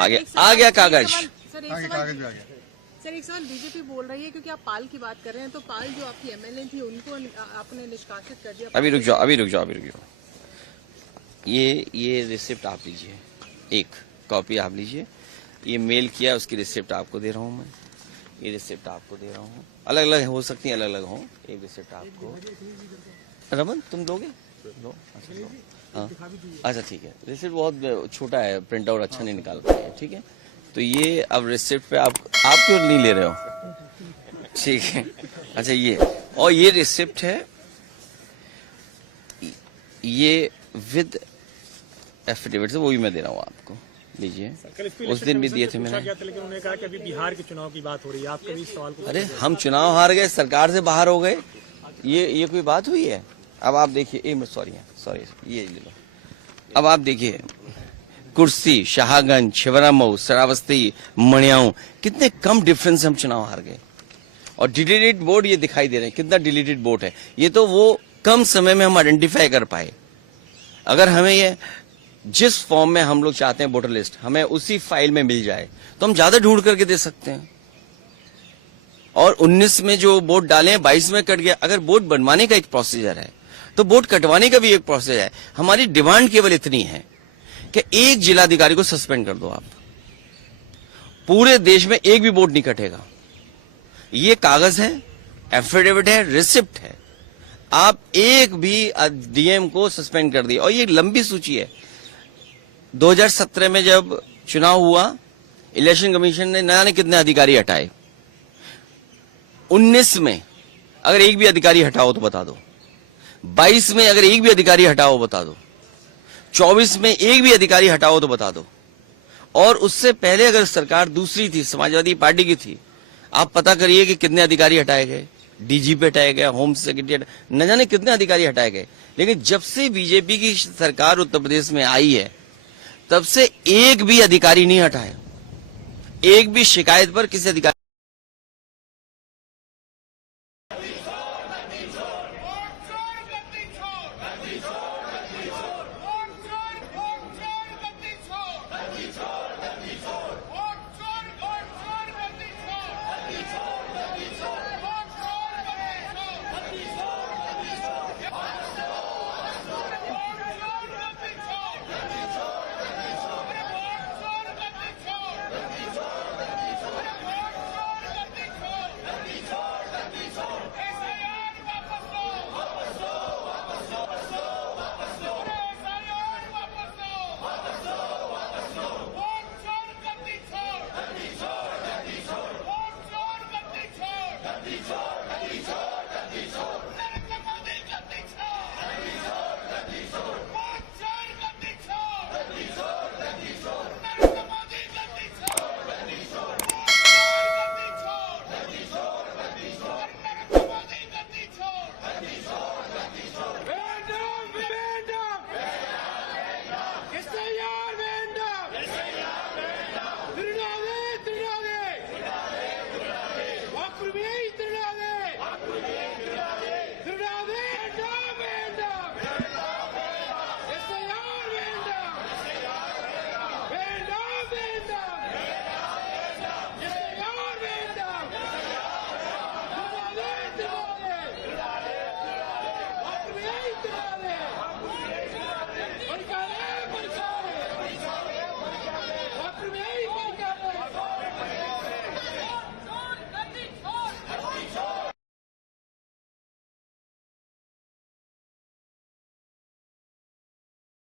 आ गया कागज। सर एक सवाल सर एक सवाल बीजेपी बोल रही है क्योंकि आप पाल की बात कर रहे हैं, तो पाल जो आपकी एमएलए थी उनको आपने निष्कासित कर दिया। अभी रुक जाओ। ये रिसिप्ट आप लीजिए, एक कॉपी आप लीजिए। ये मेल किया, उसकी रिसिप्ट आपको दे रहा हूँ मैं। ये रिसिप्ट आपको दे रहा हूँ, अलग अलग हो सकती है, अलग अलग हो। एक रिसिप्ट आपको, रमन तुम दोगे? दो, अच्छा दो। हाँ अच्छा ठीक है। रिसिप्ट बहुत छोटा है, प्रिंट आउट अच्छा नहीं निकाल पाए, ठीक है। तो ये अब रिसिप्ट पे आप क्यों नहीं ले रहे हो? ठीक है, अच्छा ये, और ये रिसिप्ट है, ये विद एफिडेविट से, वो भी मैं दे रहा हूँ आपको, लीजिए। उस दिन भी दिए थे मैंने। लेकिन उन्होंने कहा कि अभी बिहार के चुनाव की बात हो रही है, आप कभी सवाल को। अरे हम चुनाव हार गए, सरकार से बाहर हो गए, ये कोई बात हुई है? अब आप देखिए, सॉरी ये ले लो। अब आप देखिए, कुर्सी, शाहगंज, छिबरामऊ, श्रावस्ती, मणियाऊ, कितने कम डिफरेंस से हम चुनाव हार गए। और डिलीटेड वोट ये दिखाई दे रहे हैं, कितना डिलीटेड वोट है। ये तो वो कम समय में हम आइडेंटिफाई कर पाए। अगर हमें ये जिस फॉर्म में हम लोग चाहते हैं वोटर लिस्ट, हमें उसी फाइल में मिल जाए तो हम ज्यादा ढूंढ करके दे सकते हैं। और 19 में जो वोट डाले हैं 22 में कट गया। अगर वोट बनवाने का एक प्रोसीजर है तो वोट कटवाने का भी एक प्रोसीजर है। हमारी डिमांड केवल इतनी है कि एक जिलाधिकारी को सस्पेंड कर दो आप, पूरे देश में एक भी वोट नहीं कटेगा। ये कागज है, एफिडेविट है, रिसिप्ट है। आप एक भी डीएम को सस्पेंड कर दिए। और ये लंबी सूची है। 2017 में जब चुनाव हुआ, इलेक्शन कमीशन ने न जाने कितने अधिकारी हटाए। 19 में अगर एक भी अधिकारी हटाओ तो बता दो। 22 में अगर एक भी अधिकारी हटाओ बता दो। 24 में एक भी अधिकारी हटाओ तो बता दो। और उससे पहले अगर सरकार दूसरी थी, समाजवादी पार्टी की थी, आप पता करिए कि कितने अधिकारी हटाए गए। डीजीपी हटाए गए, होम सेक्रेटरी, न जाने कितने अधिकारी हटाए गए। लेकिन जब से बीजेपी की सरकार उत्तर प्रदेश में आई है, तब से एक भी अधिकारी नहीं हटाया। एक भी शिकायत पर किसी अधिकारी